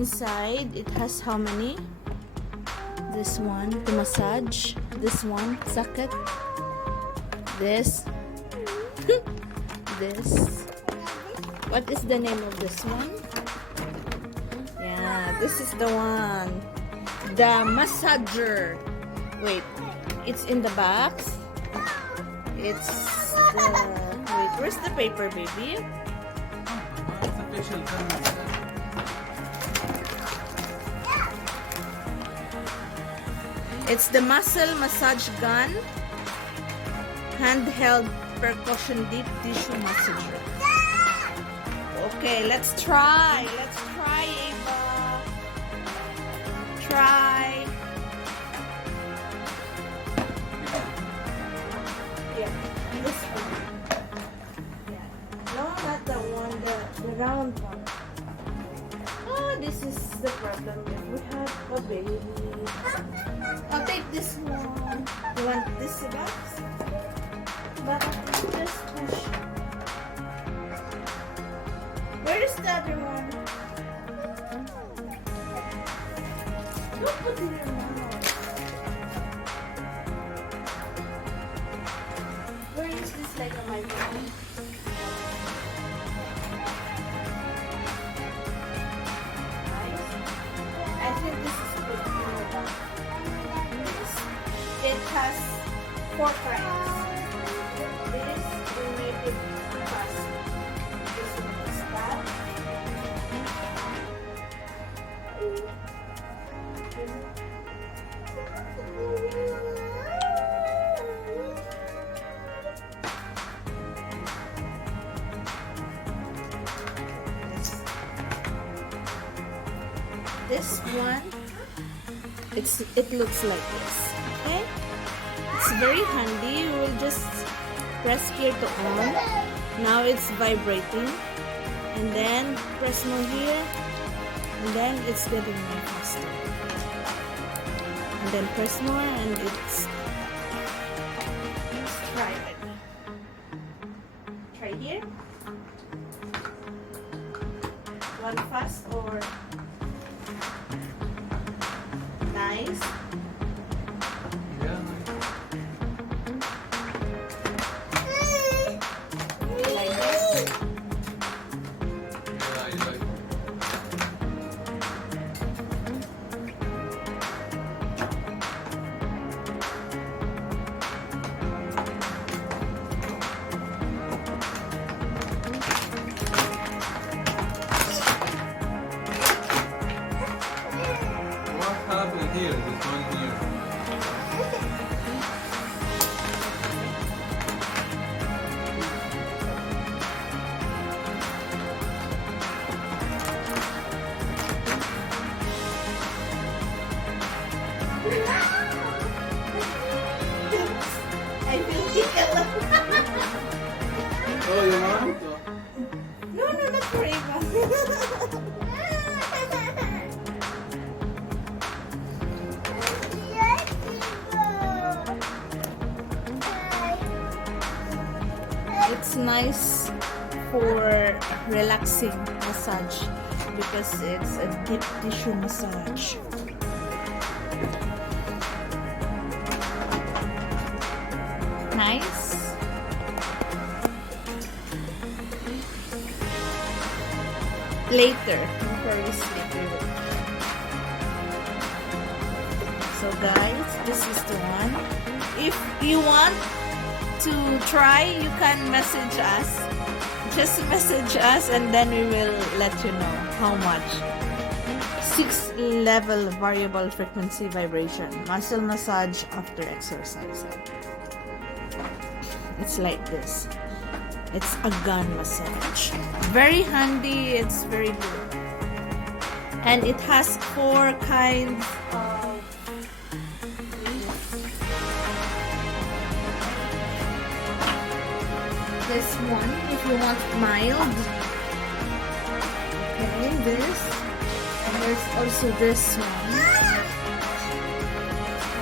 inside it has how many? This one to massage, this one socket, this this. What is the name of this one? Yeah, this is the one, the massager. Wait, it's in the box. It's the, wait, where's the paper, baby? It's the muscle massage gun, handheld percussion deep tissue massager. Okay, let's try. Let's try, Ava. Try. Yeah, this one. Yeah. No, not the one, the round one. Oh, this is the problem if we have a baby. I'll take this one. You want this box? But just push. Where is the other one? Don't put it in your mouth. Where is this like a microphone? Nice. I think this is good. It has 4 kinds. This will make it fast. This one is that. This one, it looks like this. Okay, it's very handy. You will just press here to on. Now it's vibrating, and then press more here, and then it's getting more faster. And then press more, and it's. Let's try it. Try here. One fast or nice. Here, this one here. I feel tickle. Oh, you want? No, not for Eva. It's nice for relaxing massage because it's a deep tissue massage. Nice. Later, before we sleep, we will. So guys, this is the one. If you want to try, you can message us. Just message us and then we will let you know how much. 6-level variable frequency vibration. Muscle massage after exercise. It's like this. It's a gun massage. Very handy. It's very good. And it has 4 kinds of this one if you want mild. Okay, this. And there's also this one.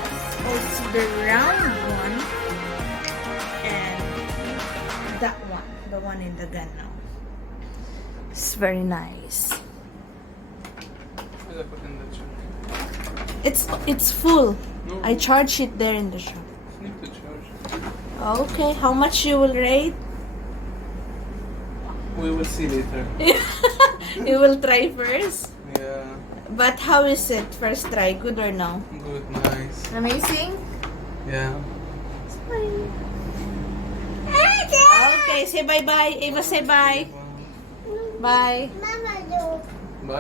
There's also the round one. And that one. The one in the gun now. It's very nice. did I put in the check? It's full. No. I charge it there in the shop. Need to charge. Okay, how much you will rate? We will see later. You will try first. Yeah. But how is it? First try, good or no? Good, nice. Amazing. Yeah. Okay, say bye bye. Ava, say bye. Bye. Bye bye.